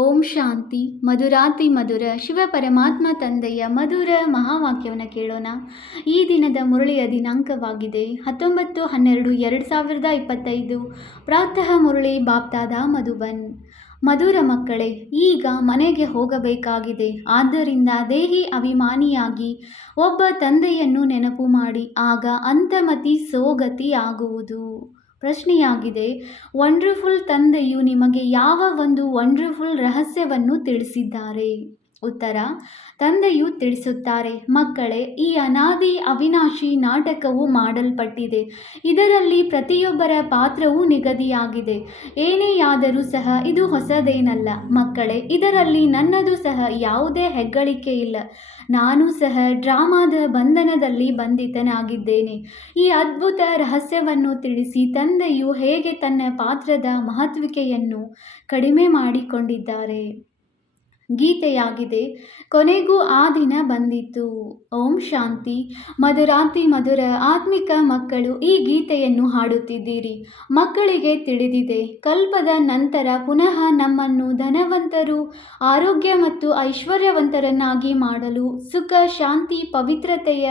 ಓಂ ಶಾಂತಿ, ಮಧುರಾತಿ ಮಧುರ, ಶಿವ ಪರಮಾತ್ಮ ತಂದೆಯ ಮಧುರ ಮಹಾವಾಕ್ಯವನ್ನು ಕೇಳೋಣ. ಈ ದಿನದ ಮುರಳಿಯ ದಿನಾಂಕವಾಗಿದೆ. ಹತ್ತೊಂಬತ್ತು, ಹನ್ನೆರಡು, ಎರಡು ಸಾವಿರದ ಇಪ್ಪತ್ತೈದು. ಪ್ರಾತಃ ಮುರಳಿ ಬಾಪ್ತಾದ ಮಧುಬನ್. ಮಧುರ ಮಕ್ಕಳೇ, ಈಗ ಮನೆಗೆ ಹೋಗಬೇಕಾಗಿದೆ. ಆದ್ದರಿಂದ ದೇಹಿ ಅಭಿಮಾನಿಯಾಗಿ ಒಬ್ಬ ತಂದೆಯನ್ನು ನೆನಪು ಮಾಡಿ, ಆಗ ಅಂತಮತಿ ಸೋಗತಿ ಆಗುವುದು. ಪ್ರಶ್ನೆಯಾಗಿದೆ. ವಂಡರ್ಫುಲ್ ತಂದೆಯು ನಿಮಗೆ ಯಾವ ಒಂದು ವಂಡರ್ಫುಲ್ ರಹಸ್ಯವನ್ನು ತಿಳಿಸಿದ್ದಾರೆ? ಉತ್ತರ, ತಂದೆಯು ತಿಳಿಸುತ್ತಾರೆ, ಮಕ್ಕಳೇ, ಈ ಅನಾದಿ ಅವಿನಾಶಿ ನಾಟಕವು ಮಾಡಲ್ಪಟ್ಟಿದೆ. ಇದರಲ್ಲಿ ಪ್ರತಿಯೊಬ್ಬರ ಪಾತ್ರವೂ ನಿಗದಿಯಾಗಿದೆ. ಏನೇ ಆದರೂ ಸಹ ಇದು ಹೊಸದೇನಲ್ಲ. ಮಕ್ಕಳೇ, ಇದರಲ್ಲಿ ನನ್ನದು ಸಹ ಯಾವುದೇ ಹೆಗ್ಗಳಿಕೆ ಇಲ್ಲ. ನಾನು ಸಹ ಡ್ರಾಮಾದ ಬಂಧನದಲ್ಲಿ ಬಂಧಿತನಾಗಿದ್ದೇನೆ. ಈ ಅದ್ಭುತ ರಹಸ್ಯವನ್ನು ತಿಳಿಸಿ ತಂದೆಯು ಹೇಗೆ ತನ್ನ ಪಾತ್ರದ ಮಹತ್ವಿಕೆಯನ್ನು ಕಡಿಮೆ ಮಾಡಿಕೊಂಡಿದ್ದಾರೆ? ಗೀತೆಯಾಗಿದೆ. ಕೊನೆಗೂ ಆ ದಿನ ಬಂದಿತು. ಓಂ ಶಾಂತಿ. ಮಧುರಾತಿ ಮಧುರ ಆತ್ಮಿಕ ಮಕ್ಕಳು ಈ ಗೀತೆಯನ್ನು ಹಾಡುತ್ತಿದ್ದೀರಿ. ಮಕ್ಕಳಿಗೆ ತಿಳಿದಿದೆ. ಕಲ್ಪದ ನಂತರ ಪುನಃ ನಮ್ಮನ್ನು ಧನವಂತರು, ಆರೋಗ್ಯ ಮತ್ತು ಐಶ್ವರ್ಯವಂತರನ್ನಾಗಿ ಮಾಡಲು, ಸುಖ, ಶಾಂತಿ, ಪವಿತ್ರತೆಯ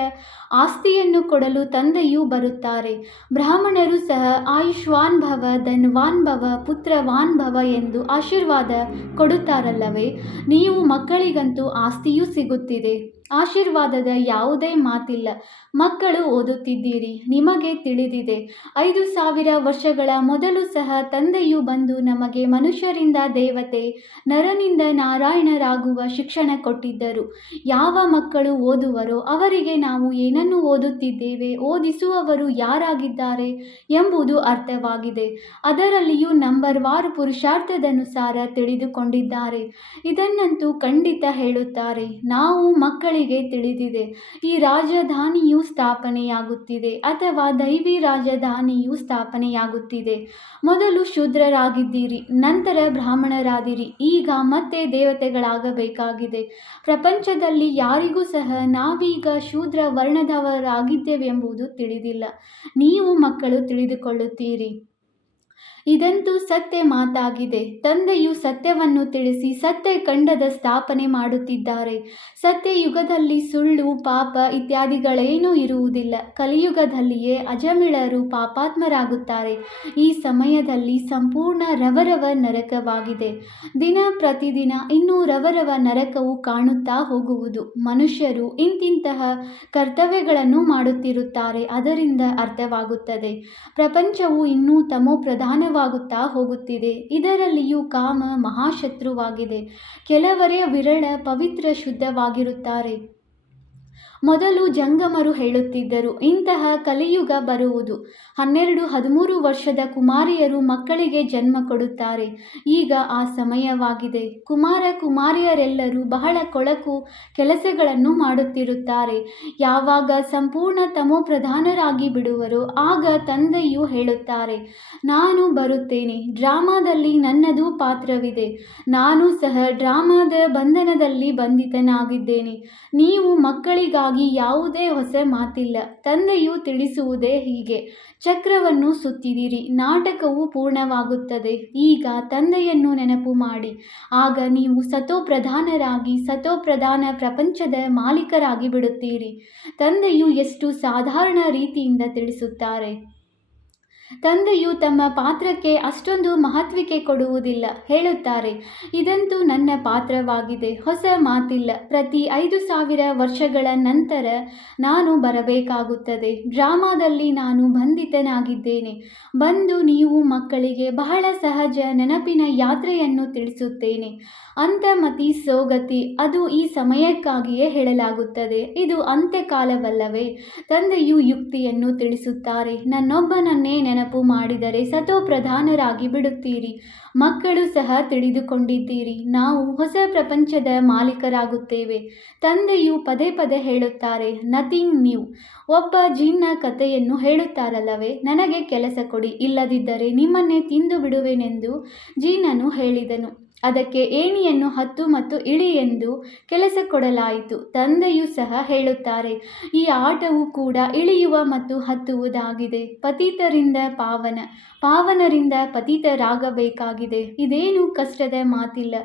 ಆಸ್ತಿಯನ್ನು ಕೊಡಲು ತಂದೆಯೂ ಬರುತ್ತಾರೆ. ಬ್ರಾಹ್ಮಣರು ಸಹ ಆಯುಷ್ವಾನ್ ಭವ, ಧನ್ವಾನ್ ಭವ, ಪುತ್ರವಾನ್ ಭವ ಎಂದು ಆಶೀರ್ವಾದ ಕೊಡುತ್ತಾರಲ್ಲವೇ? ನೀವು ಮಕ್ಕಳಿಗಂತೂ ಆಸ್ತಿಯೂ ಸಿಗುತ್ತಿದೆ. ಆಶೀರ್ವಾದದ ಯಾವುದೇ ಮಾತಿಲ್ಲ. ಮಕ್ಕಳು ಓದುತ್ತಿದ್ದೀರಿ, ನಿಮಗೆ ತಿಳಿದಿದೆ. ಐದು ಸಾವಿರ ವರ್ಷಗಳ ಮೊದಲು ಸಹ ತಂದೆಯು ಬಂದು ನಮಗೆ ಮನುಷ್ಯರಿಂದ ದೇವತೆ, ನರನಿಂದ ನಾರಾಯಣರಾಗುವ ಶಿಕ್ಷಣ ಕೊಟ್ಟಿದ್ದರು. ಯಾವ ಮಕ್ಕಳು ಓದುವರೋ ಅವರಿಗೆ ನಾವು ಏನನ್ನು ಓದುತ್ತಿದ್ದೇವೆ, ಓದಿಸುವವರು ಯಾರಾಗಿದ್ದಾರೆ ಎಂಬುದು ಅರ್ಥವಾಗಿದೆ. ಅದರಲ್ಲಿಯೂ ನಂಬರ್ ವಾರು ಪುರುಷಾರ್ಥದನುಸಾರ ತಿಳಿದುಕೊಂಡಿದ್ದಾರೆ. ಇದನ್ನಂತೂ ಖಂಡಿತ ಹೇಳುತ್ತಾರೆ, ನಾವು ಮಕ್ಕಳಿಗೆ ತಿಳಿದಿದೆ. ಈ ರಾಜಧಾನಿಯು ಸ್ಥಾಪನೆಯಾಗುತ್ತಿದೆ ಅಥವಾ ದೈವಿ ರಾಜಧಾನಿಯು ಸ್ಥಾಪನೆಯಾಗುತ್ತಿದೆ? ಮೊದಲು ಶೂದ್ರರಾಗಿದ್ದೀರಿ, ನಂತರ ಬ್ರಾಹ್ಮಣರಾದಿರಿ, ಈಗ ಮತ್ತೆ ದೇವತೆಗಳಾಗಬೇಕಾಗಿದೆ. ಪ್ರಪಂಚದಲ್ಲಿ ಯಾರಿಗೂ ಸಹ ನಾವೀಗ ಶೂದ್ರ ವರ್ಣದವರಾಗಿದ್ದೇವೆಂಬುದು ತಿಳಿದಿಲ್ಲ. ನೀವು ಮಕ್ಕಳು ತಿಳಿದುಕೊಳ್ಳುತ್ತೀರಿ. ಇದಂತೂ ಸತ್ಯ ಮಾತಾಗಿದೆ. ತಂದೆಯು ಸತ್ಯವನ್ನು ತಿಳಿಸಿ ಸತ್ಯ ಖಂಡದ ಸ್ಥಾಪನೆ ಮಾಡುತ್ತಿದ್ದಾರೆ. ಸತ್ಯ ಯುಗದಲ್ಲಿ ಸುಳ್ಳು, ಪಾಪ ಇತ್ಯಾದಿಗಳೇನೂ ಇರುವುದಿಲ್ಲ. ಕಲಿಯುಗದಲ್ಲಿಯೇ ಅಜಮಿಳರು ಪಾಪಾತ್ಮರಾಗುತ್ತಾರೆ. ಈ ಸಮಯದಲ್ಲಿ ಸಂಪೂರ್ಣ ರವರವ ನರಕವಾಗಿದೆ. ದಿನ ಪ್ರತಿದಿನ ಇನ್ನೂ ರವರವ ನರಕವು ಕಾಣುತ್ತಾ ಹೋಗುವುದು. ಮನುಷ್ಯರು ಇಂತಿಂತಹ ಕರ್ತವ್ಯಗಳನ್ನು ಮಾಡುತ್ತಿರುತ್ತಾರೆ ಅದರಿಂದ ಅರ್ಥವಾಗುತ್ತದೆ. ಪ್ರಪಂಚವು ಇನ್ನೂ ತಮೋ ವಾಗುತ್ತಾ ಹೋಗುತ್ತಿದೆ. ಇದರಲ್ಲಿಯೂ ಕಾಮ ಮಹಾಶತ್ರುವಾಗಿದೆ. ಕೆಲವರೇ ವಿರಳ ಪವಿತ್ರ ಶುದ್ಧವಾಗಿರುತ್ತಾರೆ. ಮೊದಲು ಜಂಗಮರು ಹೇಳುತ್ತಿದ್ದರು, ಇಂತಹ ಕಲಿಯುಗ ಬರುವುದು. ಹನ್ನೆರಡು, ಹದಿಮೂರು ವರ್ಷದ ಕುಮಾರಿಯರು ಮಕ್ಕಳಿಗೆ ಜನ್ಮ ಕೊಡುತ್ತಾರೆ. ಈಗ ಆ ಸಮಯವಾಗಿದೆ. ಕುಮಾರ ಕುಮಾರಿಯರೆಲ್ಲರೂ ಬಹಳ ಕೊಳಕು ಕೆಲಸಗಳನ್ನು ಮಾಡುತ್ತಿರುತ್ತಾರೆ. ಯಾವಾಗ ಸಂಪೂರ್ಣ ತಮೋ ಪ್ರಧಾನರಾಗಿ ಬಿಡುವರೋ ಆಗ ತಂದೆಯು ಹೇಳುತ್ತಾರೆ, ನಾನು ಬರುತ್ತೇನೆ. ಡ್ರಾಮಾದಲ್ಲಿ ನನ್ನದು ಪಾತ್ರವಿದೆ. ನಾನು ಸಹ ಡ್ರಾಮಾದ ಬಂಧನದಲ್ಲಿ ಬಂಧಿತನಾಗಿದ್ದೇನೆ. ನೀವು ಮಕ್ಕಳಿಗಾಗಿ ಯಾವುದೇ ಹೊಸ ಮಾತಿಲ್ಲ. ತಂದೆಯು ತಿಳಿಸುವುದೇ ಹೀಗೆ. ಚಕ್ರವನ್ನು ಸುತ್ತಿದಿರಿ, ನಾಟಕವು ಪೂರ್ಣವಾಗುತ್ತದೆ. ಈಗ ತಂದೆಯನ್ನು ನೆನಪು ಮಾಡಿ. ಆಗ ನೀವು ಸತೋಪ್ರಧಾನರಾಗಿ, ಸತೋಪ್ರಧಾನ ಪ್ರಪಂಚದ ಮಾಲೀಕರಾಗಿ ಬಿಡುತ್ತೀರಿ. ತಂದೆಯು ಎಷ್ಟು ಸಾಧಾರಣ ರೀತಿಯಿಂದ ತಿಳಿಸುತ್ತಾರೆ. ತಂದೆಯು ತಮ್ಮ ಪಾತ್ರಕ್ಕೆ ಅಷ್ಟೊಂದು ಮಹತ್ವಿಕೆ ಕೊಡುವುದಿಲ್ಲ, ಹೇಳುತ್ತಾರೆ, ಇದಂತೂ ನನ್ನ ಪಾತ್ರವಾಗಿದೆ, ಹೊಸ ಮಾತಿಲ್ಲ. ಪ್ರತಿ ಐದು ಸಾವಿರ ವರ್ಷಗಳ ನಂತರ ನಾನು ಬರಬೇಕಾಗುತ್ತದೆ. ಡ್ರಾಮಾದಲ್ಲಿ ನಾನು ಬಂಧಿತನಾಗಿದ್ದೇನೆ. ಬಂದು ನೀವು ಮಕ್ಕಳಿಗೆ ಬಹಳ ಸಹಜ ನೆನಪಿನ ಯಾತ್ರೆಯನ್ನು ತಿಳಿಸುತ್ತೇನೆ. ಅಂತಮತಿ ಸೋಗತಿ, ಅದು ಈ ಸಮಯಕ್ಕಾಗಿಯೇ ಹೇಳಲಾಗುತ್ತದೆ. ಇದು ಅಂತ್ಯಕಾಲವಲ್ಲವೇ. ತಂದೆಯು ಯುಕ್ತಿಯನ್ನು ತಿಳಿಸುತ್ತಾರೆ. ನನ್ನೊಬ್ಬನನ್ನೇ ನೆನಪು ಮಾಡಿದರೆ ಸತೋ ಪ್ರಧಾನರಾಗಿ ಬಿಡುತ್ತೀರಿ. ಮಕ್ಕಳು ಸಹ ತಿಳಿದುಕೊಂಡಿದ್ದೀರಿ. ನಾವು ಹೊಸ ಪ್ರಪಂಚದ ಮಾಲೀಕರಾಗುತ್ತೇವೆ. ತಂದೆಯು ಪದೇ ಪದೇ ಹೇಳುತ್ತಾರೆ, ನಥಿಂಗ್ ನ್ಯೂ. ಒಬ್ಬ ಜೀನ್ನ ಕಥೆಯನ್ನು ಹೇಳುತ್ತಾರಲ್ಲವೇ? ನನಗೆ ಕೆಲಸ ಕೊಡಿ, ಇಲ್ಲದಿದ್ದರೆ ನಿಮ್ಮನ್ನೇ ತಿಂದು ಬಿಡುವೆನೆಂದು ಜೀನನು ಹೇಳಿದನು. ಅದಕ್ಕೆ ಏಣಿಯನ್ನು ಹತ್ತು ಮತ್ತು ಇಳಿ ಎಂದು ಕೆಲಸ ಕೊಡಲಾಯಿತು. ತಂದೆಯೂ ಸಹ ಹೇಳುತ್ತಾರೆ, ಈ ಆಟವು ಕೂಡ ಇಳಿಯುವ ಮತ್ತು ಹತ್ತುವುದಾಗಿದೆ. ಪತಿತರಿಂದ ಪಾವನ, ಪಾವನರಿಂದ ಪತಿತರಾಗಬೇಕಾಗಿದೆ. ಇದೇನು ಕಷ್ಟದ ಮಾತಿಲ್ಲ,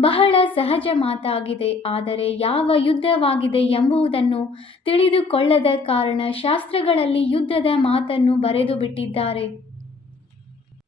ಬಹಳ ಸಹಜ ಮಾತಾಗಿದೆ. ಆದರೆ ಯಾವ ಯುದ್ಧವಾಗಿದೆ ಎಂಬುದನ್ನು ತಿಳಿದುಕೊಳ್ಳದ ಕಾರಣ ಶಾಸ್ತ್ರಗಳಲ್ಲಿ ಯುದ್ಧದ ಮಾತನ್ನು ಬರೆದು ಬಿಟ್ಟಿದ್ದಾರೆ.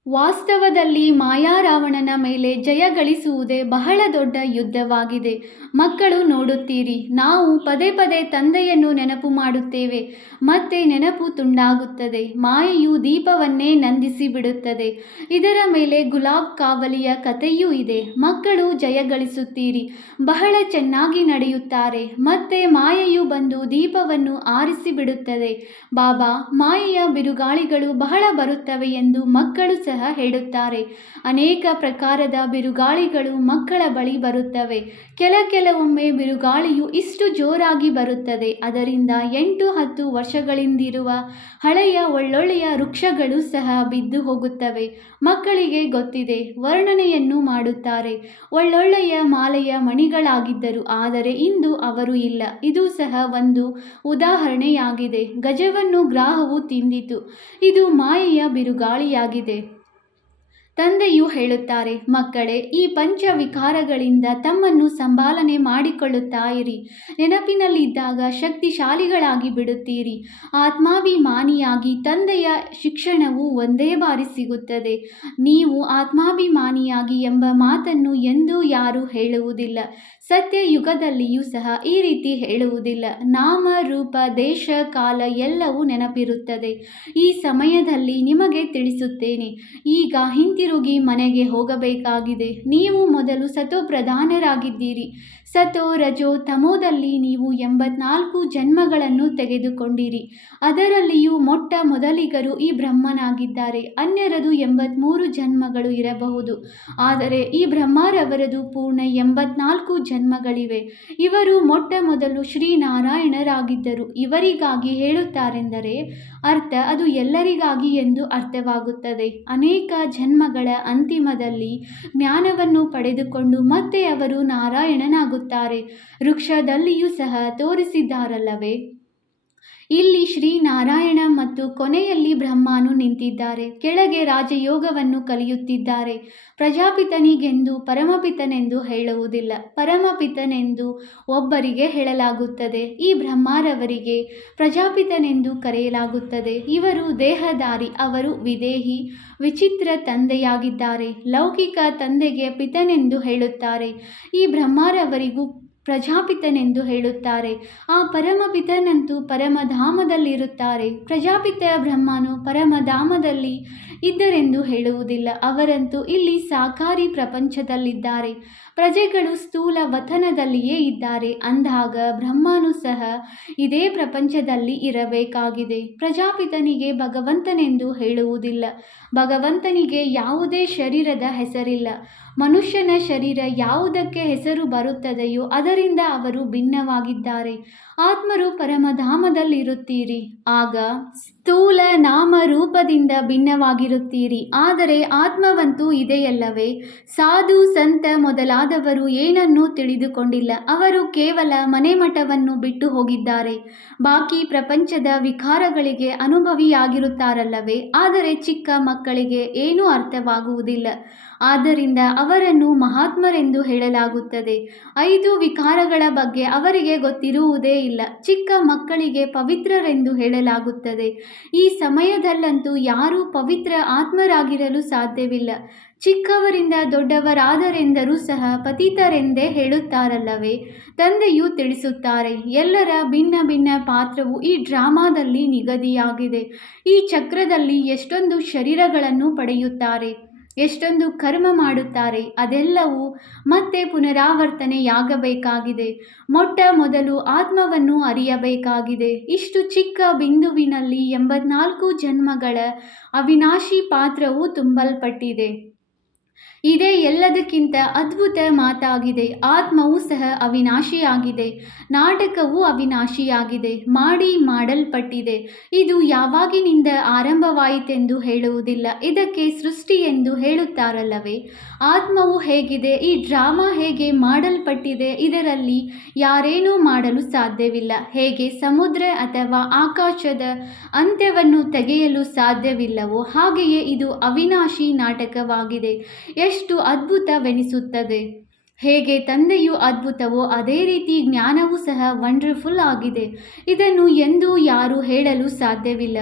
ವಾಸ್ತವದಲ್ಲಿ ಮಾಯಾರಾವಣನ ಮೇಲೆ ಜಯ ಗಳಿಸುವುದೇ ಬಹಳ ದೊಡ್ಡ ಯುದ್ಧವಾಗಿದೆ. ಮಕ್ಕಳು ನೋಡುತ್ತೀರಿ, ನಾವು ಪದೇ ಪದೇ ತಂದೆಯನ್ನು ನೆನಪು ಮಾಡುತ್ತೇವೆ. ಮತ್ತೆ ನೆನಪು ತುಂಡಾಗುತ್ತದೆ, ಮಾಯೆಯು ದೀಪವನ್ನೇ ನಂದಿಸಿ ಬಿಡುತ್ತದೆ. ಇದರ ಮೇಲೆ ಗುಲಾಬ್ ಕಾವಲಿಯ ಕಥೆಯೂ ಇದೆ, ಮಕ್ಕಳು ಜಯ ಗಳಿಸುತ್ತೀರಿ, ಬಹಳ ಚೆನ್ನಾಗಿ ನಡೆಯುತ್ತಾರೆ. ಮತ್ತೆ ಮಾಯೆಯು ಬಂದು ದೀಪವನ್ನು ಆರಿಸಿ ಬಿಡುತ್ತದೆ. ಬಾಬಾ, ಮಾಯೆಯ ಬಿರುಗಾಳಿಗಳು ಬಹಳ ಬರುತ್ತವೆ ಎಂದು ಮಕ್ಕಳು ಸಹ ಹೇಳುತ್ತಾರೆ. ಅನೇಕ ಪ್ರಕಾರದ ಬಿರುಗಾಳಿಗಳು ಮಕ್ಕಳ ಬಳಿ ಬರುತ್ತವೆ. ಕೆಲ ಕೆಲವೊಮ್ಮೆ ಬಿರುಗಾಳಿಯು ಇಷ್ಟು ಜೋರಾಗಿ ಬರುತ್ತದೆ. ಅದರಿಂದ ಎಂಟು ಹತ್ತು ವರ್ಷಗಳಿಂದಿರುವ ಹಳೆಯ ಒಳ್ಳೊಳ್ಳೆಯ ವೃಕ್ಷಗಳು ಸಹ ಬಿದ್ದು ಹೋಗುತ್ತವೆ. ಮಕ್ಕಳಿಗೆ ಗೊತ್ತಿದೆ, ವರ್ಣನೆಯನ್ನು ಮಾಡುತ್ತಾರೆ. ಒಳ್ಳೊಳ್ಳೆಯ ಮಾಲೆಯ ಮಣಿಗಳಾಗಿದ್ದರು, ಆದರೆ ಇಂದು ಅವರು ಇಲ್ಲ. ಇದು ಸಹ ಒಂದು ಉದಾಹರಣೆಯಾಗಿದೆ. ಗಜವನ್ನು ಗ್ರಾಹವು ತಿಂದಿತು. ಇದು ಮಾಯೆಯ ಬಿರುಗಾಳಿಯಾಗಿದೆ. ತಂದೆಯು ಹೇಳುತ್ತಾರೆ, ಮಕ್ಕಳೇ, ಈ ಪಂಚ ವಿಕಾರಗಳಿಂದ ತಮ್ಮನ್ನು ಸಂಭಾಲನೆ ಮಾಡಿಕೊಳ್ಳುತ್ತಾ ಇರಿ ನೆನಪಿನಲ್ಲಿದ್ದಾಗ ಶಕ್ತಿಶಾಲಿಗಳಾಗಿ ಬಿಡುತ್ತೀರಿ. ಆತ್ಮಾಭಿಮಾನಿಯಾಗಿ ತಂದೆಯ ಶಿಕ್ಷಣವು ಒಂದೇ ಬಾರಿ ಸಿಗುತ್ತದೆ. ನೀವು ಆತ್ಮಾಭಿಮಾನಿಯಾಗಿ ಎಂಬ ಮಾತನ್ನು ಎಂದೂ ಯಾರೂ ಹೇಳುವುದಿಲ್ಲ. ಸತ್ಯ ಯುಗದಲ್ಲಿಯೂ ಸಹ ಈ ರೀತಿ ಹೇಳುವುದಿಲ್ಲ. ನಾಮ, ರೂಪ, ದೇಶ, ಕಾಲ ಎಲ್ಲವೂ ನೆನಪಿರುತ್ತದೆ. ಈ ಸಮಯದಲ್ಲಿ ನಿಮಗೆ ತಿಳಿಸುತ್ತೇನೆ, ಈಗ ಹಿಂತಿರುಗಿ ಮನೆಗೆ ಹೋಗಬೇಕಾಗಿದೆ. ನೀವು ಮೊದಲು ಸತೋ ಪ್ರಧಾನರಾಗಿದ್ದೀರಿ. ಸತೋ, ರಜೋ, ತಮೋದಲ್ಲಿ ನೀವು ಎಂಬತ್ನಾಲ್ಕು ಜನ್ಮಗಳನ್ನು ತೆಗೆದುಕೊಂಡಿರಿ. ಅದರಲ್ಲಿಯೂ ಮೊಟ್ಟ ಮೊದಲಿಗರು ಈ ಬ್ರಹ್ಮನಾಗಿದ್ದಾರೆ. ಅನ್ಯರದು ಎಂಬತ್ಮೂರು ಜನ್ಮಗಳು ಇರಬಹುದು. ಆದರೆ ಈ ಬ್ರಹ್ಮರವರದು ಪೂರ್ಣ ಎಂಬತ್ನಾಲ್ಕು ಜನ್ಮಗಳಿವೆ. ಇವರು ಮೊಟ್ಟ ಮೊದಲು ಶ್ರೀನಾರಾಯಣರಾಗಿದ್ದರು. ಇವರಿಗಾಗಿ ಹೇಳುತ್ತಾರೆಂದರೆ ಅರ್ಥ ಅದು ಎಲ್ಲರಿಗಾಗಿ ಎಂದು ಅರ್ಥವಾಗುತ್ತದೆ. ಅನೇಕ ಜನ್ಮಗಳ ಅಂತಿಮದಲ್ಲಿ ಜ್ಞಾನವನ್ನು ಪಡೆದುಕೊಂಡು ಮತ್ತೆ ಅವರು ನಾರಾಯಣನಾಗುತ್ತಾರೆ. ವೃಕ್ಷದಲ್ಲಿಯೂ ಸಹ ತೋರಿಸಿದ್ದಾರಲ್ಲವೇ? ಇಲ್ಲಿ ಶ್ರೀನಾರಾಯಣ ಮತ್ತು ಕೊನೆಯಲ್ಲಿ ಬ್ರಹ್ಮನು ನಿಂತಿದ್ದಾರೆ. ಕೆಳಗೆ ರಾಜಯೋಗವನ್ನು ಕಲಿಯುತ್ತಿದ್ದಾರೆ. ಪ್ರಜಾಪಿತನಿಗೆಂದು ಪರಮಪಿತನೆಂದು ಹೇಳುವುದಿಲ್ಲ. ಪರಮಪಿತನೆಂದು ಒಬ್ಬರಿಗೆ ಹೇಳಲಾಗುತ್ತದೆ. ಈ ಬ್ರಹ್ಮಾರವರಿಗೆ ಪ್ರಜಾಪಿತನೆಂದು ಕರೆಯಲಾಗುತ್ತದೆ. ಇವರು ದೇಹದಾರಿ, ಅವರು ವಿದೇಹಿ, ವಿಚಿತ್ರ ತಂದೆಯಾಗಿದ್ದಾರೆ. ಲೌಕಿಕ ತಂದೆಗೆ ಪಿತನೆಂದು ಹೇಳುತ್ತಾರೆ. ಈ ಬ್ರಹ್ಮರವರಿಗೂ ಪ್ರಜಾಪಿತನೆಂದು ಹೇಳುತ್ತಾರೆ. ಆ ಪರಮಪಿತನಂತೂ ಪರಮಧಾಮದಲ್ಲಿರುತ್ತಾರೆ. ಪ್ರಜಾಪಿತ ಬ್ರಹ್ಮನು ಪರಮಧಾಮದಲ್ಲಿ ಇದ್ದರೆಂದು ಹೇಳುವುದಿಲ್ಲ. ಅವರಂತೂ ಇಲ್ಲಿ ಸಾಕಾರಿ ಪ್ರಪಂಚದಲ್ಲಿದ್ದಾರೆ. ಪ್ರಜೆಗಳು ಸ್ಥೂಲ ವತನದಲ್ಲಿಯೇ ಇದ್ದಾರೆ. ಅಂದಾಗ ಬ್ರಹ್ಮನು ಸಹ ಇದೇ ಪ್ರಪಂಚದಲ್ಲಿ ಇರಬೇಕಾಗಿದೆ. ಪ್ರಜಾಪಿತನಿಗೆ ಭಗವಂತನೆಂದು ಹೇಳುವುದಿಲ್ಲ. ಭಗವಂತನಿಗೆ ಯಾವುದೇ ಶರೀರದ ಹೆಸರಿಲ್ಲ. ಮನುಷ್ಯನ ಶರೀರ ಯಾವುದಕ್ಕೆ ಹೆಸರು ಬರುತ್ತದೆಯೋ ಅದರಿಂದ ಅವರು ಭಿನ್ನವಾಗಿದ್ದಾರೆ. ಆತ್ಮರು ಪರಮಧಾಮದಲ್ಲಿರುತ್ತೀರಿ. ಆಗ ಸ್ಥೂಲ ನಾಮ ರೂಪದಿಂದ ಭಿನ್ನವಾಗಿರುತ್ತೀರಿ. ಆದರೆ ಆತ್ಮವಂತೂ ಇದೆಯಲ್ಲವೇ? ಸಾಧು, ಸಂತ ಮೊದಲಾದವರು ಏನನ್ನೂ ತಿಳಿದುಕೊಂಡಿಲ್ಲ. ಅವರು ಕೇವಲ ಮನೆಮಠವನ್ನು ಬಿಟ್ಟು ಹೋಗಿದ್ದಾರೆ. ಬಾಕಿ ಪ್ರಪಂಚದ ವಿಕಾರಗಳಿಗೆ ಅನುಭವಿಯಾಗಿರುತ್ತಾರಲ್ಲವೇ? ಆದರೆ ಚಿಕ್ಕ ಮಕ್ಕಳಿಗೆ ಏನೂ ಅರ್ಥವಾಗುವುದಿಲ್ಲ. ಆದ್ದರಿಂದ ಅವರನ್ನು ಮಹಾತ್ಮರೆಂದು ಹೇಳಲಾಗುತ್ತದೆ. ಐದು ವಿಕಾರಗಳ ಬಗ್ಗೆ ಅವರಿಗೆ ಗೊತ್ತಿರುವುದೇ ಇಲ್ಲ. ಚಿಕ್ಕ ಮಕ್ಕಳಿಗೆ ಪವಿತ್ರರೆಂದು ಹೇಳಲಾಗುತ್ತದೆ. ಈ ಸಮಯದಲ್ಲಂತೂ ಯಾರೂ ಪವಿತ್ರ ಆತ್ಮರಾಗಿರಲು ಸಾಧ್ಯವಿಲ್ಲ. ಚಿಕ್ಕವರಿಂದ ದೊಡ್ಡವರಾದರೆಂದರೂ ಸಹ ಪತಿತರೆಂದೇ ಹೇಳುತ್ತಾರಲ್ಲವೇ? ತಂದೆಯು ತಿಳಿಸುತ್ತಾರೆ, ಎಲ್ಲರ ಭಿನ್ನ ಭಿನ್ನ ಪಾತ್ರವು ಈ ಡ್ರಾಮಾದಲ್ಲಿ ನಿಗದಿಯಾಗಿದೆ. ಈ ಚಕ್ರದಲ್ಲಿ ಎಷ್ಟೊಂದು ಶರೀರಗಳನ್ನು ಪಡೆಯುತ್ತಾರೆ. ಎಷ್ಟೊಂದು ಕರ್ಮ ಮಾಡುತ್ತಾರೆ, ಅದೆಲ್ಲವೂ ಮತ್ತೆ ಪುನರಾವರ್ತನೆಯಾಗಬೇಕಾಗಿದೆ. ಮೊಟ್ಟ ಮೊದಲು ಆತ್ಮವನ್ನು ಅರಿಯಬೇಕಾಗಿದೆ. ಇಷ್ಟು ಚಿಕ್ಕ ಬಿಂದುವಿನಲ್ಲಿ ಎಂಬತ್ನಾಲ್ಕು ಜನ್ಮಗಳ ಅವಿನಾಶಿ ಪಾತ್ರವು ತುಂಬಲ್ಪಟ್ಟಿದೆ. ಇದೇ ಎಲ್ಲದಕ್ಕಿಂತ ಅದ್ಭುತ ಮಾತಾಗಿದೆ. ಆತ್ಮವೂ ಸಹ ಅವಿನಾಶಿಯಾಗಿದೆ. ನಾಟಕವು ಅವಿನಾಶಿಯಾಗಿದೆ. ಮಾಡಿ ಮಾಡಲ್ಪಟ್ಟಿದೆ. ಇದು ಯಾವಾಗಿನಿಂದ ಆರಂಭವಾಯಿತೆಂದು ಹೇಳುವುದಿಲ್ಲ. ಇದಕ್ಕೆ ಸೃಷ್ಟಿ ಎಂದು ಹೇಳುತ್ತಾರಲ್ಲವೇ? ಆತ್ಮವು ಹೇಗಿದೆ, ಈ ಡ್ರಾಮಾ ಹೇಗೆ ಮಾಡಲ್ಪಟ್ಟಿದೆ, ಇದರಲ್ಲಿ ಯಾರೇನೂ ಮಾಡಲು ಸಾಧ್ಯವಿಲ್ಲ. ಹೇಗೆ ಸಮುದ್ರ ಅಥವಾ ಆಕಾಶದ ಅಂತ್ಯವನ್ನು ತೆಗೆಯಲು ಸಾಧ್ಯವಿಲ್ಲವೋ ಹಾಗೆಯೇ ಇದು ಅವಿನಾಶಿ ನಾಟಕವಾಗಿದೆ. ಎಷ್ಟು ಅದ್ಭುತವೆನಿಸುತ್ತದೆ. ಹೇಗೆ ತಂದೆಯು ಅದ್ಭುತವೋ ಅದೇ ರೀತಿ ಜ್ಞಾನವೂ ಸಹ ವಂಡರ್ಫುಲ್ ಆಗಿದೆ. ಇದನ್ನು ಎಂದೂ ಯಾರೂ ಹೇಳಲು ಸಾಧ್ಯವಿಲ್ಲ.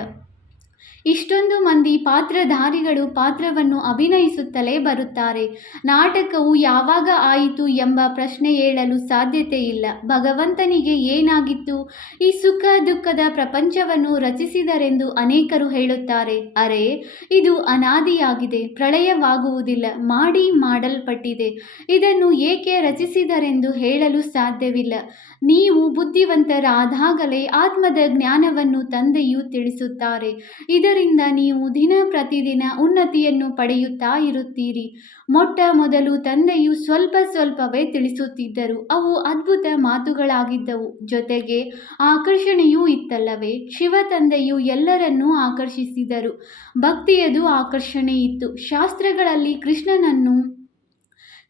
ಇಷ್ಟೊಂದು ಮಂದಿ ಪಾತ್ರಧಾರಿಗಳು ಪಾತ್ರವನ್ನು ಅಭಿನಯಿಸುತ್ತಲೇ ಬರುತ್ತಾರೆ. ನಾಟಕವು ಯಾವಾಗ ಆಯಿತು ಎಂಬ ಪ್ರಶ್ನೆ ಏಳಲು ಸಾಧ್ಯತೆ ಇಲ್ಲ. ಭಗವಂತನಿಗೆ ಏನಾಗಿತ್ತು? ಈ ಸುಖ ದುಃಖದ ಪ್ರಪಂಚವನ್ನು ರಚಿಸಿದರೆಂದು ಅನೇಕರು ಹೇಳುತ್ತಾರೆ. ಅರೆ, ಇದು ಅನಾದಿಯಾಗಿದೆ. ಪ್ರಳಯವಾಗುವುದಿಲ್ಲ. ಮಾಡಿ ಮಾಡಲ್ಪಟ್ಟಿದೆ. ಇದನ್ನು ಏಕೆ ರಚಿಸಿದರೆಂದು ಹೇಳಲು ಸಾಧ್ಯವಿಲ್ಲ. ನೀವು ಬುದ್ಧಿವಂತರಾದಾಗಲೇ ಆತ್ಮದ ಜ್ಞಾನವನ್ನು ತಂದೆಯು ತಿಳಿಸುತ್ತಾರೆ. ಇದರಿಂದ ನೀವು ದಿನ ಪ್ರತಿದಿನ ಉನ್ನತಿಯನ್ನು ಪಡೆಯುತ್ತಾ ಇರುತ್ತೀರಿ. ಮೊಟ್ಟ ಮೊದಲು ತಂದೆಯು ಸ್ವಲ್ಪ ಸ್ವಲ್ಪವೇ ತಿಳಿಸುತ್ತಿದ್ದರು. ಅವು ಅದ್ಭುತ ಮಾತುಗಳಾಗಿದ್ದವು. ಜೊತೆಗೆ ಆಕರ್ಷಣೆಯೂ ಇತ್ತಲ್ಲವೇ? ಶಿವ ತಂದೆಯು ಎಲ್ಲರನ್ನೂ ಆಕರ್ಷಿಸಿದರು. ಭಕ್ತಿಯದು ಆಕರ್ಷಣೆ ಇತ್ತು ಶಾಸ್ತ್ರಗಳಲ್ಲಿ ಕೃಷ್ಣನನ್ನು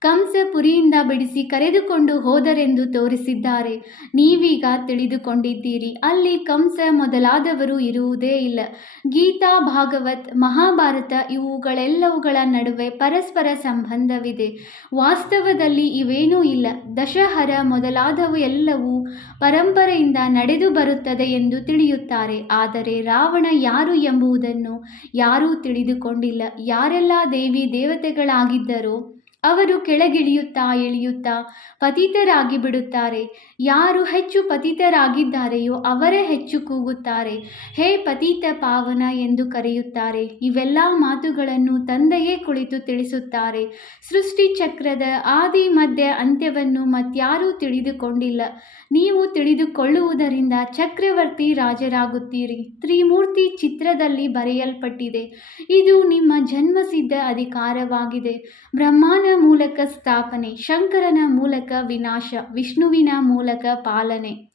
ಕಂಸಪುರಿಯಿಂದ ಬಿಡಿಸಿ ಕರೆದುಕೊಂಡು ಹೋದರೆಂದು ತೋರಿಸಿದ್ದಾರೆ. ನೀವೀಗ ತಿಳಿದುಕೊಂಡಿದ್ದೀರಿ. ಅಲ್ಲಿ ಕಂಸ ಮೊದಲಾದವರು ಇರುವುದೇ ಇಲ್ಲ. ಗೀತಾ, ಭಾಗವತ್, ಮಹಾಭಾರತ ಇವುಗಳೆಲ್ಲವುಗಳ ನಡುವೆ ಪರಸ್ಪರ ಸಂಬಂಧವಿದೆ. ವಾಸ್ತವದಲ್ಲಿ ಇವೇನೂ ಇಲ್ಲ. ದಶಹರ ಮೊದಲಾದವು ಎಲ್ಲವೂ ಪರಂಪರೆಯಿಂದ ನಡೆದು ಬರುತ್ತದೆ ಎಂದು ತಿಳಿಯುತ್ತಾರೆ. ಆದರೆ ರಾವಣ ಯಾರು ಎಂಬುದನ್ನು ಯಾರೂ ತಿಳಿದುಕೊಂಡಿಲ್ಲ. ಯಾರೆಲ್ಲ ದೇವಿ ದೇವತೆಗಳಾಗಿದ್ದರೋ ಅವರು ಕೆಳಗಿಳಿಯುತ್ತಾ ಇಳಿಯುತ್ತಾ ಪತಿತರಾಗಿ ಬಿಡುತ್ತಾರೆ. ಯಾರು ಹೆಚ್ಚು ಪತಿತರಾಗಿದ್ದಾರೆಯೋ ಅವರೇ ಹೆಚ್ಚು ಕೂಗುತ್ತಾರೆ. ಹೇ ಪತಿತ ಪಾವನ ಎಂದು ಕರೆಯುತ್ತಾರೆ. ಇವೆಲ್ಲ ಮಾತುಗಳನ್ನು ತಂದೆಯೇ ಕುಳಿತು ತಿಳಿಸುತ್ತಾರೆ. ಸೃಷ್ಟಿ ಚಕ್ರದ ಆದಿ ಮಧ್ಯ ಅಂತ್ಯವನ್ನು ಮತ್ಯಾರೂ ತಿಳಿದುಕೊಂಡಿಲ್ಲ. ನೀವು ತಿಳಿದುಕೊಳ್ಳುವುದರಿಂದ ಚಕ್ರವರ್ತಿ ರಾಜರಾಗುತ್ತೀರಿ. ತ್ರಿಮೂರ್ತಿ ಚಿತ್ರದಲ್ಲಿ ಬರೆಯಲ್ಪಟ್ಟಿದೆ. ಇದು ನಿಮ್ಮ ಜನ್ಮಸಿದ್ಧ ಅಧಿಕಾರವಾಗಿದೆ. ಬ್ರಹ್ಮನ ಮೂಲಕ ಸ್ಥಾಪನೆ ಶಂಕರನ ಮೂಲಕ ವಿನಾಶ ವಿಷ್ಣುವಿನ ಮೂಲಕ ಪಾಲನೆ.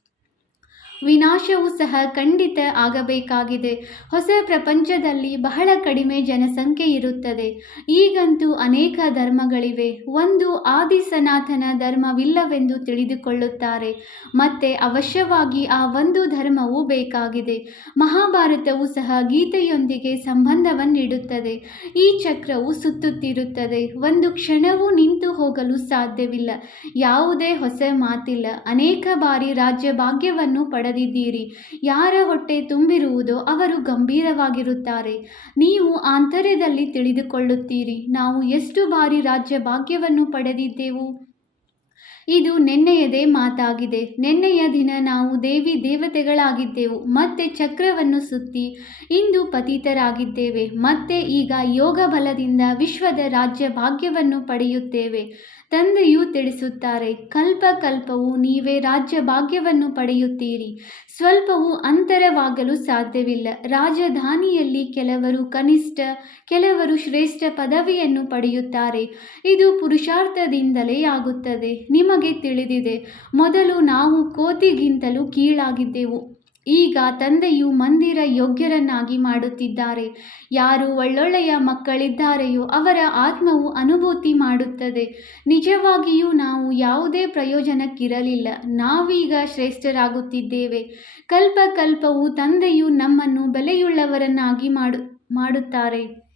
ವಿನಾಶವೂ ಸಹ ಖಂಡಿತ ಆಗಬೇಕಾಗಿದೆ. ಹೊಸ ಪ್ರಪಂಚದಲ್ಲಿ ಬಹಳ ಕಡಿಮೆ ಜನಸಂಖ್ಯೆ ಇರುತ್ತದೆ. ಈಗಂತೂ ಅನೇಕ ಧರ್ಮಗಳಿವೆ. ಒಂದು ಆದಿ ಸನಾತನ ಧರ್ಮವಿಲ್ಲವೆಂದು ತಿಳಿದುಕೊಳ್ಳುತ್ತಾರೆ. ಮತ್ತೆ ಅವಶ್ಯವಾಗಿ ಆ ಒಂದು ಧರ್ಮವು ಬೇಕಾಗಿದೆ. ಮಹಾಭಾರತವು ಸಹ ಗೀತೆಯೊಂದಿಗೆ ಸಂಬಂಧವನ್ನಿಡುತ್ತದೆ. ಈ ಚಕ್ರವು ಸುತ್ತುತ್ತಿರುತ್ತದೆ. ಒಂದು ಕ್ಷಣವೂ ನಿಂತು ಹೋಗಲು ಸಾಧ್ಯವಿಲ್ಲ. ಯಾವುದೇ ಹೊಸ ಮಾತಿಲ್ಲ. ಅನೇಕ ಬಾರಿ ರಾಜ್ಯ ಭಾಗ್ಯವನ್ನು ಪಡೆದಿದ್ದೀರಿ. ಯಾರ ಹೊಟ್ಟೆ ತುಂಬಿರುವುದೋ ಅವರು ಗಂಭೀರವಾಗಿರುತ್ತಾರೆ. ನೀವು ಆಂತರ್ಯದಲ್ಲಿ ತಿಳಿದುಕೊಳ್ಳುತ್ತೀರಿ. ನಾವು ಎಷ್ಟು ಬಾರಿ ರಾಜ್ಯ ಭಾಗ್ಯವನ್ನು ಪಡೆದಿದ್ದೆವು? ಇದು ನೆನ್ನೆಯದೇ ಮಾತಾಗಿದೆ. ನೆನ್ನೆಯ ದಿನ ನಾವು ದೇವಿ ದೇವತೆಗಳಾಗಿದ್ದೆವು. ಮತ್ತೆ ಚಕ್ರವನ್ನು ಸುತ್ತಿ ಇಂದು ಪತಿತರಾಗಿದ್ದೇವೆ. ಮತ್ತೆ ಈಗ ಯೋಗ ಬಲದಿಂದ ವಿಶ್ವದ ರಾಜ್ಯ ಭಾಗ್ಯವನ್ನು ಪಡೆಯುತ್ತೇವೆ. ತಂದೆಯು ತಿಳಿಸುತ್ತಾರೆ, ಕಲ್ಪ ಕಲ್ಪವು ನೀವೇ ರಾಜ್ಯ ಭಾಗ್ಯವನ್ನು ಪಡೆಯುತ್ತೀರಿ. ಸ್ವಲ್ಪವೂ ಅಂತರವಾಗಲು ಸಾಧ್ಯವಿಲ್ಲ. ರಾಜಧಾನಿಯಲ್ಲಿ ಕೆಲವರು ಕನಿಷ್ಠ, ಕೆಲವರು ಶ್ರೇಷ್ಠ ಪದವಿಯನ್ನು ಪಡೆಯುತ್ತಾರೆ. ಇದು ಪುರುಷಾರ್ಥದಿಂದಲೇ ಆಗುತ್ತದೆ. ನಿಮಗೆ ತಿಳಿದಿದೆ, ಮೊದಲು ನಾವು ಕೋತಿಗಿಂತಲೂ ಕೀಳಾಗಿದ್ದೆವು. ಈಗ ತಂದೆಯು ಮಂದಿರ ಯೋಗ್ಯರನ್ನಾಗಿ ಮಾಡುತ್ತಿದ್ದಾರೆ. ಯಾರು ಒಳ್ಳೊಳ್ಳೆಯ ಮಕ್ಕಳಿದ್ದಾರೆಯೋ ಅವರ ಆತ್ಮವು ಅನುಭೂತಿ ಮಾಡುತ್ತದೆ. ನಿಜವಾಗಿಯೂ ನಾವು ಯಾವುದೇ ಪ್ರಯೋಜನಕ್ಕಿರಲಿಲ್ಲ. ನಾವೀಗ ಶ್ರೇಷ್ಠರಾಗುತ್ತಿದ್ದೇವೆ. ಕಲ್ಪ ಕಲ್ಪವು ತಂದೆಯು ನಮ್ಮನ್ನು ಬೆಲೆಯುಳ್ಳವರನ್ನಾಗಿ ಮಾಡು, ಮಾಡುತ್ತಾರೆ.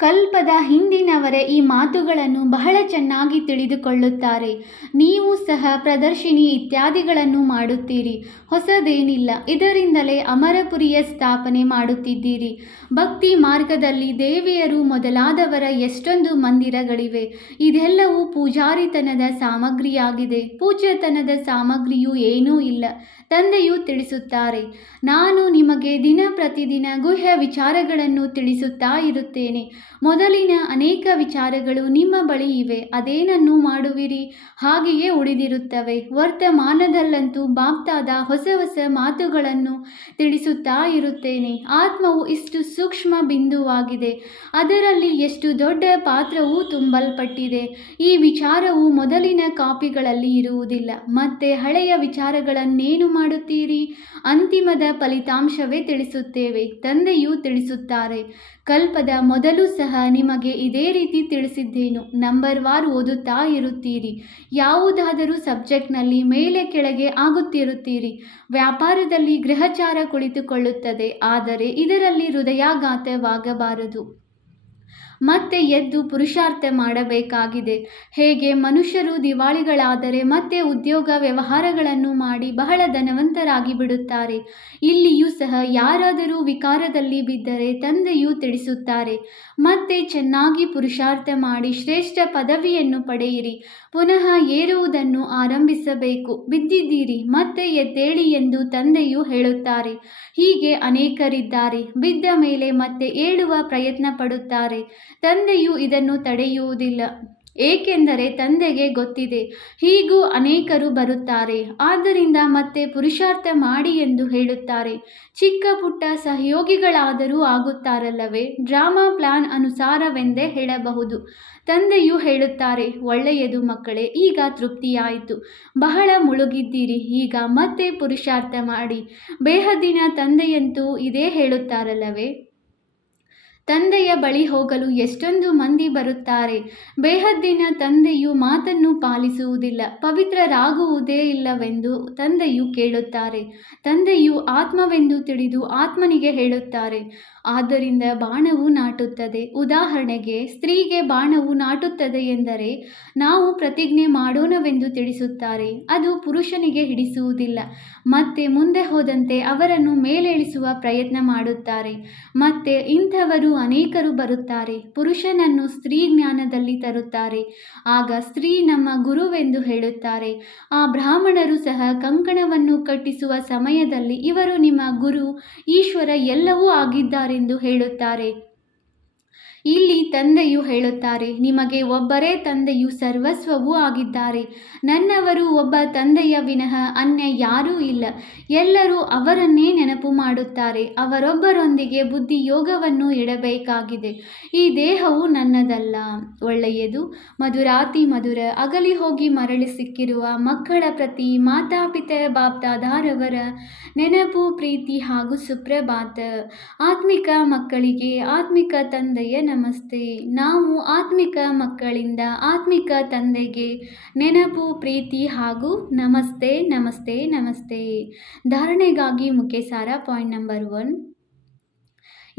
ಕಲ್ಪದ ಹಿಂದಿನವರೇ ಈ ಮಾತುಗಳನ್ನು ಬಹಳ ಚೆನ್ನಾಗಿ ತಿಳಿದುಕೊಳ್ಳುತ್ತಾರೆ. ನೀವು ಸಹ ಪ್ರದರ್ಶಿನಿ ಇತ್ಯಾದಿಗಳನ್ನು ಮಾಡುತ್ತೀರಿ. ಹೊಸದೇನಿಲ್ಲ. ಇದರಿಂದಲೇ ಅಮರಪುರಿಯ ಸ್ಥಾಪನೆ ಮಾಡುತ್ತಿದ್ದೀರಿ. ಭಕ್ತಿ ಮಾರ್ಗದಲ್ಲಿ ದೇವಿಯರು ಮೊದಲಾದವರ ಎಷ್ಟೊಂದು ಮಂದಿರಗಳಿವೆ. ಇದೆಲ್ಲವೂ ಪೂಜಾರಿತನದ ಸಾಮಗ್ರಿಯಾಗಿದೆ. ಪೂಜ್ಯತನದ ಸಾಮಗ್ರಿಯೂ ಏನೂ ಇಲ್ಲ. ತಂದೆಯು ತಿಳಿಸುತ್ತಾರೆ, ನಾನು ನಿಮಗೆ ದಿನ ಪ್ರತಿದಿನ ಗುಹ್ಯ ವಿಚಾರಗಳನ್ನು ತಿಳಿಸುತ್ತಾ ಇರುತ್ತೇನೆ. ಮೊದಲಿನ ಅನೇಕ ವಿಚಾರಗಳು ನಿಮ್ಮ ಬಳಿ ಇವೆ, ಅದೇನನ್ನು ಮಾಡುವಿರಿ? ಹಾಗೆಯೇ ಉಳಿದಿರುತ್ತವೆ. ವರ್ತಮಾನದಲ್ಲಂತೂ ಬಾಪ್ತಾದ ಹೊಸ ಹೊಸ ಮಾತುಗಳನ್ನು ತಿಳಿಸುತ್ತಾ ಇರುತ್ತೇನೆ. ಆತ್ಮವು ಇಷ್ಟು ಸೂಕ್ಷ್ಮ ಬಿಂದುವಾಗಿದೆ, ಅದರಲ್ಲಿ ಎಷ್ಟು ದೊಡ್ಡ ಪಾತ್ರವೂ ತುಂಬಲ್ಪಟ್ಟಿದೆ. ಈ ವಿಚಾರವು ಮೊದಲಿನ ಕಾಪಿಗಳಲ್ಲಿ ಇರುವುದಿಲ್ಲ. ಮತ್ತೆ ಹಳೆಯ ವಿಚಾರಗಳನ್ನೇನು ಮಾಡುತ್ತೀರಿ? ಅಂತಿಮದ ಫಲಿತಾಂಶವೇ ತಿಳಿಸುತ್ತೇವೆ, ತಂದೆಯು ತಿಳಿಸುತ್ತಾರೆ. ಕಲ್ಪದ ಮೊದಲು ಸಹ ನಿಮಗೆ ಇದೇ ರೀತಿ ತಿಳಿಸಿದ್ದೇನು. ನಂಬರ್ ವಾರ್ ಓದುತ್ತಾ ಇರುತ್ತೀರಿ. ಯಾವುದಾದರೂ ಸಬ್ಜೆಕ್ಟ್ನಲ್ಲಿ ಮೇಲೆ ಕೆಳಗೆ ಆಗುತ್ತಿರುತ್ತೀರಿ. ವ್ಯಾಪಾರದಲ್ಲಿ ಗೃಹಚಾರ ಕುಳಿತುಕೊಳ್ಳುತ್ತದೆ. ಆದರೆ ಇದರಲ್ಲಿ ಹೃದಯಾಘಾತವಾಗಬಾರದು. ಮತ್ತೆ ಎದ್ದು ಪುರುಷಾರ್ಥ ಮಾಡಬೇಕಾಗಿದೆ. ಹೇಗೆ ಮನುಷ್ಯರು ದಿವಾಳಿಗಳಾದರೆ ಮತ್ತೆ ಉದ್ಯೋಗ ವ್ಯವಹಾರಗಳನ್ನು ಮಾಡಿ ಬಹಳ ಧನವಂತರಾಗಿ ಬಿಡುತ್ತಾರೆ. ಇಲ್ಲಿಯೂ ಸಹ ಯಾರಾದರೂ ವಿಕಾರದಲ್ಲಿ ಬಿದ್ದರೆ ತಂದೆಯು ತಿಳಿಸುತ್ತಾರೆ. ಮತ್ತೆ ಚೆನ್ನಾಗಿ ಪುರುಷಾರ್ಥ ಮಾಡಿ ಶ್ರೇಷ್ಠ ಪದವಿಯನ್ನು ಪಡೆಯಿರಿ. ಪುನಃ ಏರುವುದನ್ನು ಆರಂಭಿಸಬೇಕು. ಬಿದ್ದಿದ್ದೀರಿ, ಮತ್ತೆ ಎದ್ದೇಳಿ ಎಂದು ತಂದೆಯು ಹೇಳುತ್ತಾರೆ. ಹೀಗೆ ಅನೇಕರಿದ್ದಾರೆ. ಬಿದ್ದ ಮೇಲೆ ಮತ್ತೆ ಏಳುವ ಪ್ರಯತ್ನ ಪಡುತ್ತಾರೆ ತಂದೆಯು ಇದನ್ನು ತಡೆಯುವುದಿಲ್ಲ, ಏಕೆಂದರೆ ತಂದೆಗೆ ಗೊತ್ತಿದೆ, ಹೀಗೂ ಅನೇಕರು ಬರುತ್ತಾರೆ. ಆದ್ದರಿಂದ ಮತ್ತೆ ಪುರುಷಾರ್ಥ ಮಾಡಿ ಎಂದು ಹೇಳುತ್ತಾರೆ. ಚಿಕ್ಕ ಪುಟ್ಟ ಸಹಯೋಗಿಗಳಾದರೂ ಆಗುತ್ತಾರಲ್ಲವೇ? ಡ್ರಾಮಾ ಪ್ಲಾನ್ ಅನುಸಾರವೆಂದೇ ಹೇಳಬಹುದು. ತಂದೆಯು ಹೇಳುತ್ತಾರೆ, ಒಳ್ಳೆಯದು ಮಕ್ಕಳೇ, ಈಗ ತೃಪ್ತಿಯಾಯಿತು. ಬಹಳ ಮುಳುಗಿದ್ದೀರಿ, ಈಗ ಮತ್ತೆ ಪುರುಷಾರ್ಥ ಮಾಡಿ. ಬೇಹದಿನ ತಂದೆಯಂತೂ ಇದೇ ಹೇಳುತ್ತಾರಲ್ಲವೇ? ತಂದೆಯ ಬಳಿ ಹೋಗಲು ಎಷ್ಟೊಂದು ಮಂದಿ ಬರುತ್ತಾರೆ. ಬೇಹದ್ದಿನ ತಂದೆಯು ಮಾತನ್ನು ಪಾಲಿಸುವುದಿಲ್ಲ, ಪವಿತ್ರರಾಗುವುದೇ ಇಲ್ಲವೆಂದು ತಂದೆಯು ಕೇಳುತ್ತಾರೆ. ತಂದೆಯು ಆತ್ಮವೆಂದು ತಿಳಿದು ಆತ್ಮನಿಗೆ ಹೇಳುತ್ತಾರೆ. ಆದ್ದರಿಂದ ಬಾಣವು ನಾಟುತ್ತದೆ. ಉದಾಹರಣೆಗೆ, ಸ್ತ್ರೀಗೆ ಬಾಣವು ನಾಟುತ್ತದೆ ಎಂದರೆ, ನಾವು ಪ್ರತಿಜ್ಞೆ ಮಾಡೋಣವೆಂದು ತಿಳಿಸುತ್ತಾರೆ. ಅದು ಪುರುಷನಿಗೆ ಹಿಡಿಸುವುದಿಲ್ಲ. ಮತ್ತೆ ಮುಂದೆ ಹೋದಂತೆ ಅವರನ್ನು ಮೇಲೇಳಿಸುವ ಪ್ರಯತ್ನ ಮಾಡುತ್ತಾರೆ. ಮತ್ತೆ ಇಂಥವರು ಅನೇಕರು ಬರುತ್ತಾರೆ. ಪುರುಷನನ್ನು ಸ್ತ್ರೀ ಜ್ಞಾನದಲ್ಲಿ ತರುತ್ತಾರೆ. ಆಗ ಸ್ತ್ರೀ ನಮ್ಮ ಗುರುವೆಂದು ಹೇಳುತ್ತಾರೆ. ಆ ಬ್ರಾಹ್ಮಣರು ಸಹ ಕಂಕಣವನ್ನು ಕಟ್ಟಿಸುವ ಸಮಯದಲ್ಲಿ ಇವರು ನಿಮ್ಮ ಗುರು, ಈಶ್ವರ ಎಲ್ಲವೂ ಆಗಿದ್ದಾರೆಂದು ಹೇಳುತ್ತಾರೆ. ಇಲ್ಲಿ ತಂದೆಯು ಹೇಳುತ್ತಾರೆ, ನಿಮಗೆ ಒಬ್ಬರೇ ತಂದೆಯು ಸರ್ವಸ್ವವೂ ಆಗಿದ್ದಾರೆ. ನನ್ನವರು ಒಬ್ಬ ತಂದೆಯ ವಿನಃ ಅನ್ಯ ಯಾರೂ ಇಲ್ಲ. ಎಲ್ಲರೂ ಅವರನ್ನೇ ನೆನಪು ಮಾಡುತ್ತಾರೆ. ಅವರೊಬ್ಬರೊಂದಿಗೆ ಬುದ್ಧಿ ಯೋಗವನ್ನು ಇಡಬೇಕಾಗಿದೆ. ಈ ದೇಹವು ನನ್ನದಲ್ಲ. ಒಳ್ಳೆಯದು, ಮಧುರಾತಿ ಮಧುರ, ಅಗಲಿ ಹೋಗಿ ಮರಳಿ ಸಿಕ್ಕಿರುವ ಮಕ್ಕಳ ಪ್ರತಿ ಮಾತಾಪಿತ ಬಾಪ್ತಾದಾರವರ ನೆನಪು, ಪ್ರೀತಿ ಹಾಗೂ ಸುಪ್ರಭಾತ. ಆತ್ಮಿಕ ಮಕ್ಕಳಿಗೆ ಆತ್ಮಿಕ ತಂದೆಯ ನಮಸ್ತೆ. ನಾವು ಆತ್ಮಿಕ ಮಕ್ಕಳಿಂದ ಆತ್ಮಿಕ ತಂದೆಗೆ ನೆನಪು, ಪ್ರೀತಿ ಹಾಗೂ ನಮಸ್ತೆ ನಮಸ್ತೆ ನಮಸ್ತೆ. ಧಾರಣೆಗಾಗಿ ಮುಖ್ಯ ಪಾಯಿಂಟ್ ನಂಬರ್ ಒನ್.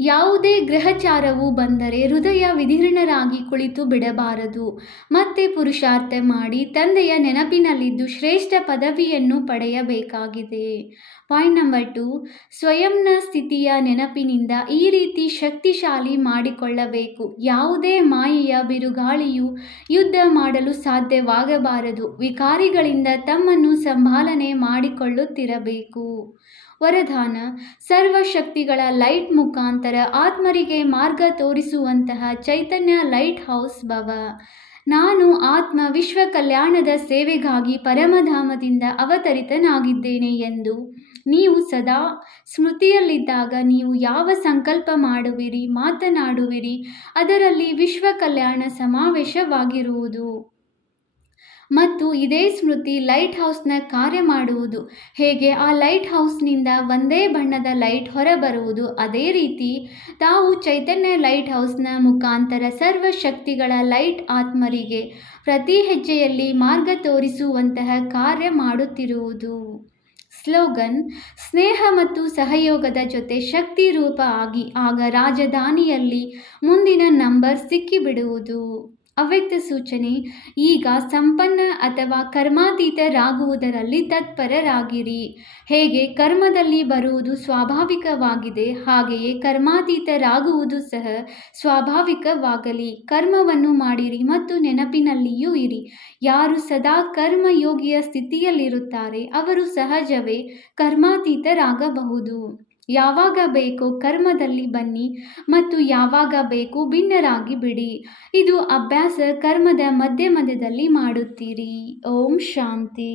ಯಾವುದೇ ಗ್ರಹಚಾರವು ಬಂದರೆ ಹೃದಯ ವಿದೀರ್ಣರಾಗಿ ಕುಳಿತು ಬಿಡಬಾರದು. ಮತ್ತೆ ಪುರುಷಾರ್ಥ ಮಾಡಿ ತಂದೆಯ ನೆನಪಿನಲ್ಲಿದ್ದು ಶ್ರೇಷ್ಠ ಪದವಿಯನ್ನು ಪಡೆಯಬೇಕಾಗಿದೆ. ಪಾಯಿಂಟ್ ನಂಬರ್ ಟು, ಸ್ವಯಂನ ಸ್ಥಿತಿಯ ನೆನಪಿನಿಂದ ಈ ರೀತಿ ಶಕ್ತಿಶಾಲಿ ಮಾಡಿಕೊಳ್ಳಬೇಕು. ಯಾವುದೇ ಮಾಯೆಯ ಬಿರುಗಾಳಿಯು ಯುದ್ಧ ಮಾಡಲು ಸಾಧ್ಯವಾಗಬಾರದು. ವಿಕಾರಿಗಳಿಂದ ತಮ್ಮನ್ನು ಸಂಭಾಲನೆ ಮಾಡಿಕೊಳ್ಳುತ್ತಿರಬೇಕು. ವರದಾನ, ಸರ್ವಶಕ್ತಿಗಳ ಲೈಟ್ ಮುಖಾಂತರ ಆತ್ಮರಿಗೆ ಮಾರ್ಗ ತೋರಿಸುವಂತಹ ಚೈತನ್ಯ ಲೈಟ್ ಹೌಸ್ ಭವ. ನಾನು ಆತ್ಮ ವಿಶ್ವ ಕಲ್ಯಾಣದ ಸೇವೆಗಾಗಿ ಪರಮಧಾಮದಿಂದ ಅವತರಿತನಾಗಿದ್ದೇನೆ ಎಂದು ನೀವು ಸದಾ ಸ್ಮೃತಿಯಲ್ಲಿದ್ದಾಗ ನೀವು ಯಾವ ಸಂಕಲ್ಪ ಮಾಡುವಿರಿ, ಮಾತನಾಡುವಿರಿ, ಅದರಲ್ಲಿ ವಿಶ್ವ ಕಲ್ಯಾಣ ಸಮಾವೇಶವಾಗಿರುವುದು. ಮತ್ತು ಇದೇ ಸ್ಮೃತಿ ಲೈಟ್ ಹೌಸ್ನ ಕಾರ್ಯ ಮಾಡುವುದು. ಹೇಗೆ? ಆ ಲೈಟ್ ಹೌಸ್ನಿಂದ ಒಂದೇ ಬಣ್ಣದ ಲೈಟ್ ಹೊರಬರುವುದು ಅದೇ ರೀತಿ. ತಾವು ಚೈತನ್ಯ ಲೈಟ್ ಹೌಸ್ನ ಮುಖಾಂತರ ಸರ್ವಶಕ್ತಿಗಳ ಲೈಟ್ ಆತ್ಮರಿಗೆ ಪ್ರತಿ ಹೆಜ್ಜೆಯಲ್ಲಿ ಮಾರ್ಗ ತೋರಿಸುವಂತಹ ಕಾರ್ಯ ಮಾಡುತ್ತಿರುವುದು. ಸ್ಲೋಗನ್, ಸ್ನೇಹ ಮತ್ತು ಸಹಯೋಗದ ಜೊತೆ ಶಕ್ತಿ ರೂಪ ಆಗಿ, ಆಗ ರಾಜಧಾನಿಯಲ್ಲಿ ಮುಂದಿನ ನಂಬರ್ ಸಿಕ್ಕಿಬಿಡುವುದು. ಅವ್ಯಕ್ತ ಸೂಚನೆ, ಈಗ ಸಂಪನ್ನ ಅಥವಾ ಕರ್ಮಾತೀತರಾಗುವುದರಲ್ಲಿ ತತ್ಪರರಾಗಿರಿ. ಹೇಗೆ? ಕರ್ಮದಲ್ಲಿ ಬರುವುದು ಸ್ವಾಭಾವಿಕವಾಗಿದೆ, ಹಾಗೆಯೇ ಕರ್ಮಾತೀತರಾಗುವುದು ಸಹ ಸ್ವಾಭಾವಿಕವಾಗಲಿ. ಕರ್ಮವನ್ನು ಮಾಡಿರಿ ಮತ್ತು ನೆನಪಿನಲ್ಲಿಯೂ ಇರಿ. ಯಾರು ಸದಾ ಕರ್ಮಯೋಗಿಯ ಸ್ಥಿತಿಯಲ್ಲಿರುತ್ತಾರೆ, ಅವರು ಸಹಜವೇ ಕರ್ಮಾತೀತರಾಗಬಹುದು. ಯಾವಾಗ ಬೇಕೋ ಕರ್ಮದಲ್ಲಿ ಬನ್ನಿ ಮತ್ತು ಯಾವಾಗ ಬೇಕೋ ಭಿನ್ನರಾಗಿ ಬಿಡಿ. ಇದು ಅಭ್ಯಾಸ ಕರ್ಮದ ಮಧ್ಯ ಮಧ್ಯದಲ್ಲಿ ಮಾಡುತ್ತೀರಿ. ಓಂ ಶಾಂತಿ.